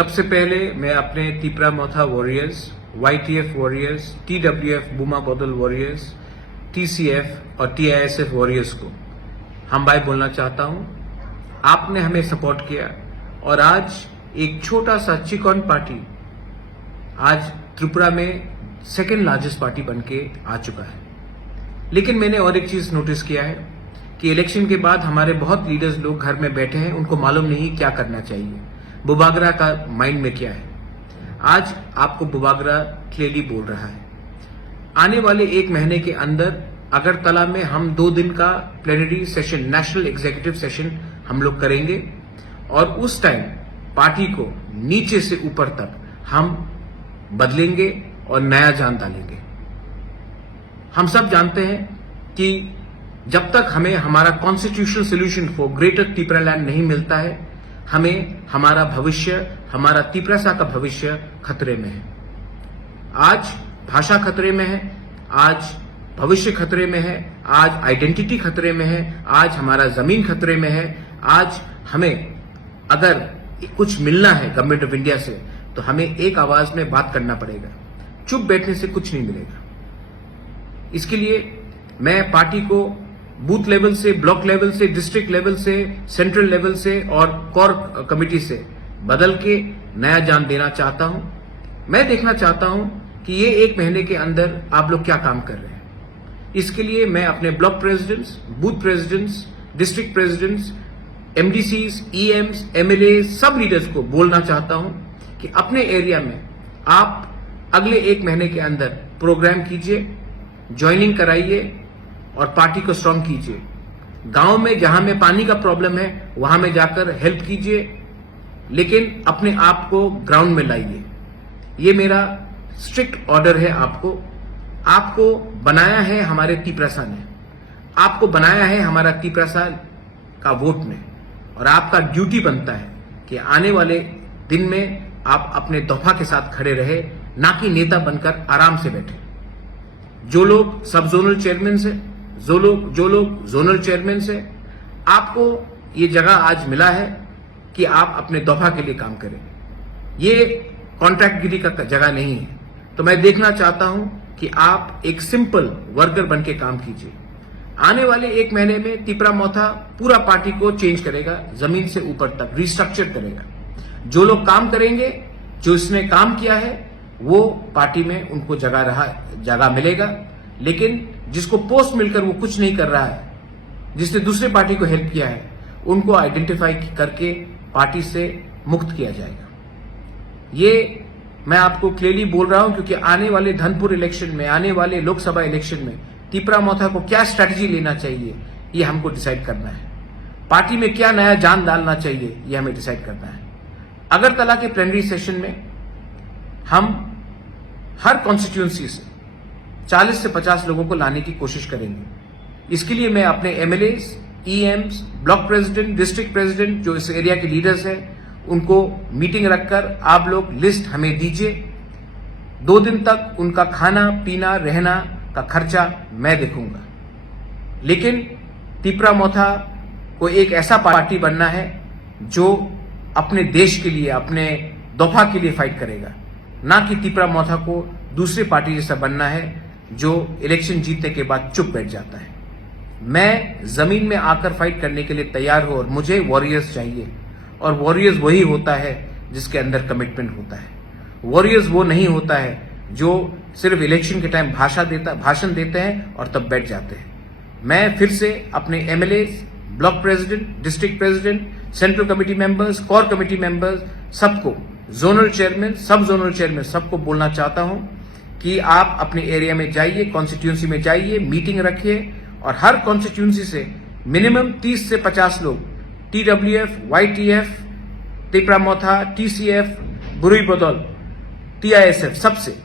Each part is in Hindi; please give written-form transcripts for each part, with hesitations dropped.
सबसे पहले मैं अपने तिपरा मोथा वॉरियर्स, YTF वॉरियर्स, TWF बुमा बदल वॉरियर्स, TCF और TISF वॉरियर्स को हम भाई बोलना चाहता हूं। आपने हमें सपोर्ट किया और आज एक छोटा सा चिकन पार्टी आज त्रिपुरा में सेकेंड लार्जेस्ट पार्टी बनके आ चुका है। लेकिन मैंने और एक चीज नोटिस किया है कि इलेक्शन के बाद हमारे बहुत लीडर्स लोग घर में बैठे हैं, उनको मालूम नहीं क्या करना चाहिए, बुबागरा का माइंड में क्या है। आज आपको बुबागरा क्लियरली बोल रहा है। आने वाले एक महीने के अंदर अगरतला में हम 2 दिन का plenary session, national executive session हम लोग करेंगे और उस टाइम पार्टी को नीचे से ऊपर तक हम बदलेंगे और नया जान डालेंगे। हम सब जानते हैं कि जब तक हमें हमारा constitutional solution for greater Tripura land नहीं मिलता है, हमें हमारा भविष्य, हमारा त्रिपुरा का भविष्य खतरे में है। आज भाषा खतरे में है, आज भविष्य खतरे में है, आज आइडेंटिटी खतरे में है, आज हमारा जमीन खतरे में है। आज हमें अगर कुछ मिलना है गवर्नमेंट ऑफ इंडिया से तो हमें एक आवाज में बात करना पड़ेगा। चुप बैठने से कुछ नहीं मिलेगा। इसके लिए मैं पार्टी को बूथ लेवल से, ब्लॉक लेवल से, डिस्ट्रिक्ट लेवल से, सेंट्रल लेवल से और कोर कमेटी से बदल के नया जान देना चाहता हूं। मैं देखना चाहता हूं कि ये एक महीने के अंदर आप लोग क्या काम कर रहे हैं। इसके लिए मैं अपने block presidents, booth presidents, district presidents, MDCs, EMs, MLA सब लीडर्स को बोलना चाहता हूं कि अपने एरिया में आप अगले एक महीने के अंदर प्रोग्राम कीजिए, ज्वाइनिंग कराइए और पार्टी को स्ट्रांग कीजिए। गांव में जहां में पानी का प्रॉब्लम है वहां में जाकर हेल्प कीजिए, लेकिन अपने आप को ग्राउंड में लाइए। ये मेरा स्ट्रिक्ट ऑर्डर है आपको। आपको बनाया है हमारे त्रिपुरा ने, आपको बनाया है हमारा त्रिपुरा का वोट ने, और आपका ड्यूटी बनता है कि आने वाले दिन में आप अपने तोहफा के साथ खड़े रहे, ना कि नेता बनकर आराम से बैठे। जो लोग सब जोनल चेयरमैन से, जो लोग जोनल चेयरमैन से, आपको ये जगह आज मिला है कि आप अपने तोहफा के लिए काम करें। ये कॉन्ट्रैक्ट गिरी का जगह नहीं है। तो मैं देखना चाहता हूं कि आप एक सिंपल वर्कर बन के काम कीजिए। आने वाले एक महीने में तिपरा मोथा पूरा पार्टी को चेंज करेगा, जमीन से ऊपर तक रिस्ट्रक्चर करेगा। जो लोग काम करेंगे, जो इसने काम किया है, वो पार्टी में उनको जगह मिलेगा। लेकिन जिसको पोस्ट मिलकर वो कुछ नहीं कर रहा है, जिसने दूसरे पार्टी को हेल्प किया है, उनको आइडेंटिफाई करके पार्टी से मुक्त किया जाएगा। ये मैं आपको क्लियरली बोल रहा हूं क्योंकि आने वाले धनपुर इलेक्शन में, आने वाले लोकसभा इलेक्शन में तिपरा मोथा को क्या स्ट्रैटेजी लेना चाहिए, ये हमको डिसाइड करना है। पार्टी में क्या नया जान डालना चाहिए, ये हमें डिसाइड करना है। अगरतला के प्लेनरी सेशन में हम हर कॉन्स्टिट्यूंसी से 40 से 50 लोगों को लाने की कोशिश करेंगे। इसके लिए मैं अपने MLAs, EMs, block president, district president, जो इस एरिया के लीडर्स हैं, उनको मीटिंग रखकर आप लोग लिस्ट हमें दीजिए। 2 दिन तक उनका खाना पीना रहना का खर्चा मैं देखूंगा। लेकिन तिपरा मोथा को एक ऐसा पार्टी बनना है जो अपने देश के लिए, अपने दफा के लिए फाइट करेगा, ना कि तिपरा मोथा को दूसरी पार्टी जैसा बनना है जो इलेक्शन जीतने के बाद चुप बैठ जाता है। मैं जमीन में आकर फाइट करने के लिए तैयार हूं और मुझे वॉरियर्स चाहिए। और वॉरियर्स वही होता है जिसके अंदर कमिटमेंट होता है। वॉरियर्स वो नहीं होता है जो सिर्फ इलेक्शन के टाइम भाषण देते हैं और तब बैठ जाते हैं। मैं फिर से अपने MLAs, block president, district president, central committee members, core committee members, सबको, जोनल चेयरमैन, सब जोनल चेयरमैन, सबको बोलना चाहता हूं कि आप अपने एरिया में जाइए, कॉन्स्टिट्यूंसी में जाइए, मीटिंग रखिए और हर कॉन्स्टिट्यूंसी से मिनिमम 30 से 50 लोग, TWF, YTF, तिपरा मोथा, TCF, बुरुई बदौल, TISF, सबसे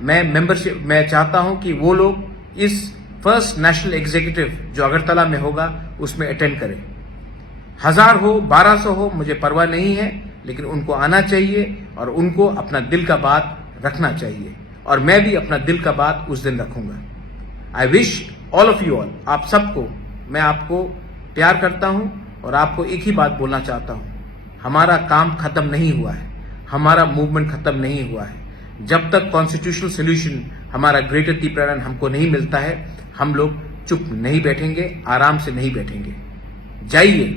मैं मेंबरशिप मैं चाहता हूं कि वो लोग इस फर्स्ट नेशनल एग्जीक्यूटिव जो अगरतला में होगा उसमें अटेंड करें। 1000 हो, 1200 हो, मुझे परवाह नहीं है, लेकिन उनको आना चाहिए और उनको अपना दिल का बात रखना चाहिए और मैं भी अपना दिल का बात उस दिन रखूंगा। I wish all of you all, आप सबको, मैं आपको प्यार करता हूं और आपको एक ही बात बोलना चाहता हूं, हमारा काम खत्म नहीं हुआ है। हमारा मूवमेंट खत्म नहीं हुआ है। जब तक कॉन्स्टिट्यूशनल सोल्यूशन हमारा ग्रेटर त्रिपुरालैंड हमको नहीं मिलता है, हम लोग चुप नहीं बैठेंगे, आराम से नहीं बैठेंगे। जाइए,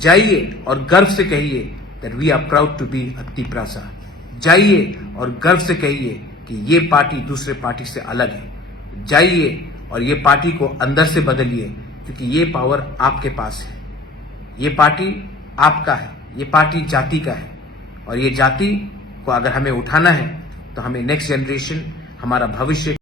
जाइए और गर्व से कहिए that we are proud to be a Tripura. जाइए और गर्व से कहिए कि ये पार्टी दूसरे पार्टी से अलग है। जाइए और ये पार्टी को अंदर से बदलिए, क्योंकि ये पावर आपके पास है। ये पार्टी आपका है, ये पार्टी जाति का है, और ये जाति को अगर हमें उठाना है तो हमें नेक्स्ट जनरेशन, हमारा भविष्य